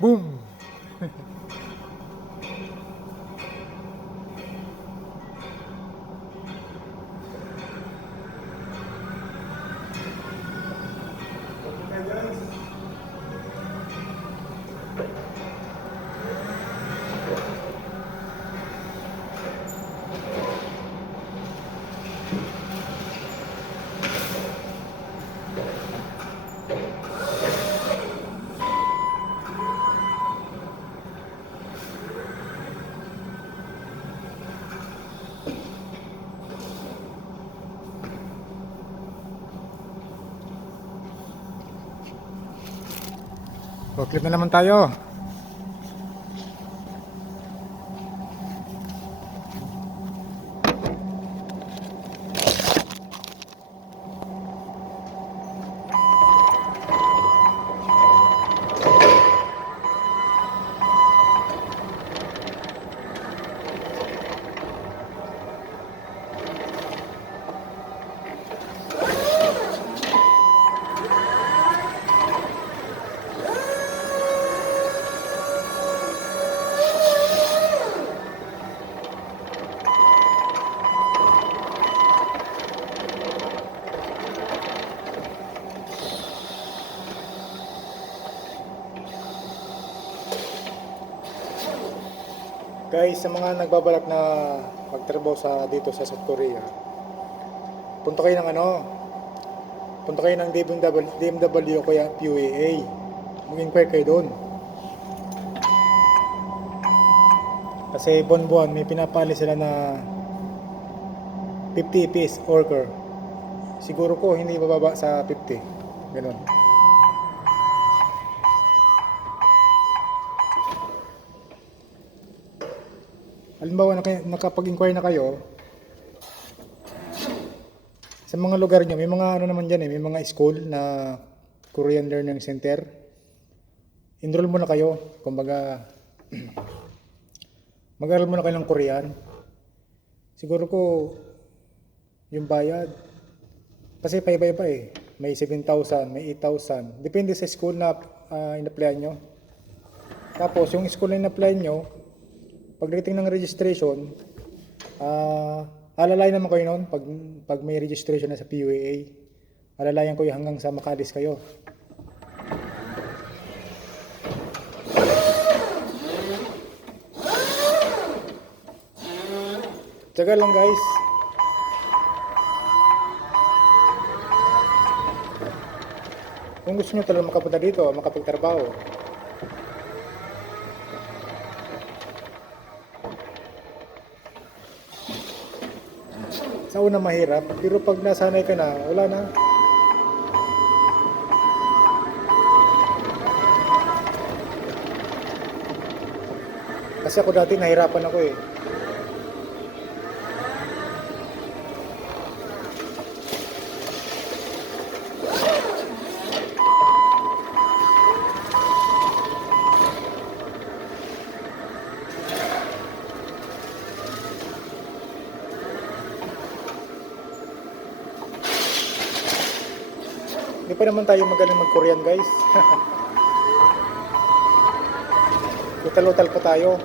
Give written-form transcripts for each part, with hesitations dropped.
Boom! So, clip na naman tayo. Guys, sa mga nagbabalak na magtrabaho dito sa South Korea, punta kayo ng punta kayo ng DMW o kaya PUAA. Mag-inquire kayo doon. Kasi buwan-buwan may pinapali sila na 50 piece worker. Siguro ko hindi bababa sa 50. Ganun. Halimbawa, nakapag-inquire na kayo sa mga lugar nyo, may mga naman dyan may mga school na Korean Learning Center. Enroll muna kayo, kumbaga mag-aral muna kayo ng Korean. Siguro ko yung bayad, kasi paiba-iba may 7,000, may 8,000, depende sa school na in-applyan nyo. Tapos yung school na in-applyan nyo, pagdating ng registration, alalayan naman kayo noon pag may registration na sa PUAA. Alalayan ko yung hanggang sa makalis kayo. Tsaga lang guys. Kung gusto nyo talaga makapunta dito, makapagtrabaho, sa una mahirap, pero pag nasanay ka na, wala na. Kasi ako dati nahirapan ako Hindi pa naman tayo magaling mag-Korean guys. Lutal-lutal pa tayo.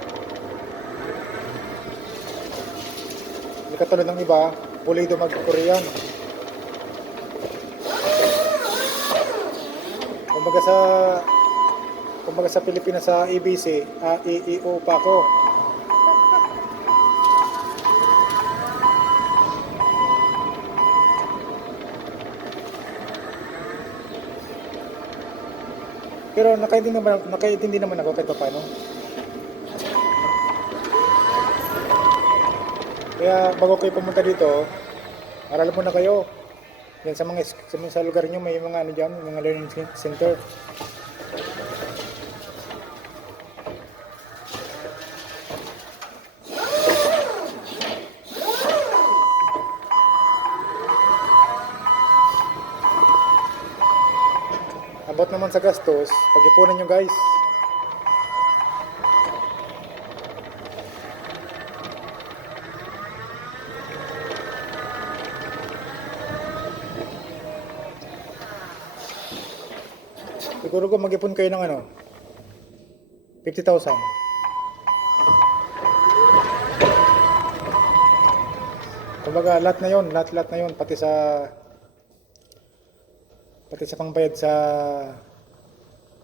Hindi katulad ng iba, pulido mag-Korean. Kumbaga sa Pilipinas sa EBC, EEO pa ako. Pero nakaintindi naman ako kahit paano. Kaya bago kayo pumunta dito, aral muna kayo. Yan sa lugar nyo may mga dyan, mga learning center. Abot naman sa gastos, pag-ipunan nyo guys. Siguro ko mag-ipon kayo ng 50,000. Kumbaga, lahat na yon, lahat na yon, pati sa pangbayad sa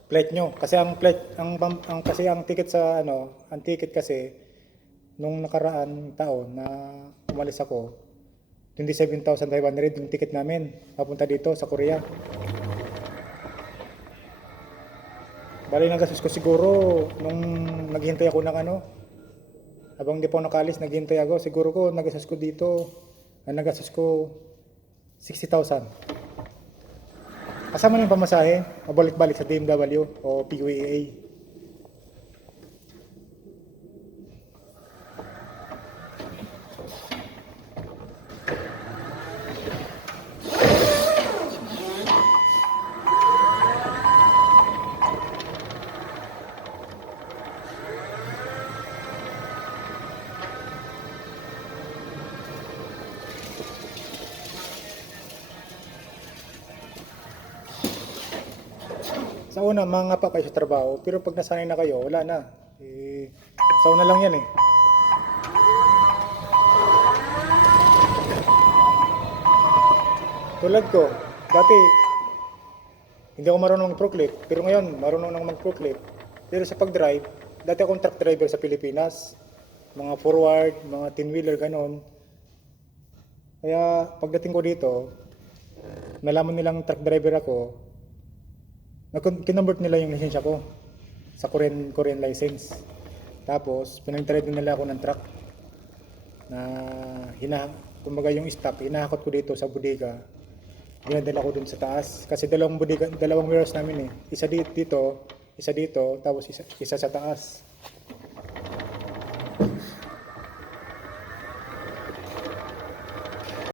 plate nyo. Kasi ang plate, kasi ang ticket sa ano, ang ticket kasi nung nakaraan taon na umalis ako, 27,500 yung ticket namin papunta dito sa Korea. Bali nagastos ko siguro nung naghihintay ako ng ano, habang hindi pa ako nakalis, naghihintay ako, siguro ko nagastos ko dito, nagastos ko 60,000. Kasama na yung pamasahe, mabalik-balik sa DMW o PUAA. Sa una, mga pa kayo sa trabaho, pero pag nasanay na kayo, wala na. Sa una lang yan eh. Tulad ko, dati, hindi ako marunong mag-proclip, pero ngayon, marunong nang mag-proclip. Pero sa pag-drive, dati akong truck driver sa Pilipinas. Mga forward, mga 10-wheeler, ganon. Kaya, pagdating ko dito, nalaman nilang truck driver ako, kinonvert nila yung lisensya ko sa Korean license. Tapos, pinag-drive nila ako ng truck na kumbaga yung stock, hinahakot ko dito sa bodega. Dinadala ko dun sa taas. Kasi dalawang warehouse namin eh. Isa dito, tapos isa sa taas.